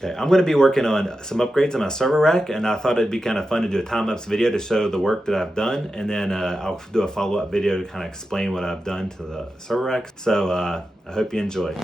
Okay, I'm going to be working on some upgrades on my server rack, and I thought it'd be kind of fun to do a time-lapse video to show the work that I've done, and then I'll do a follow-up video to kind of explain what I've done to the server rack. So I hope you enjoy.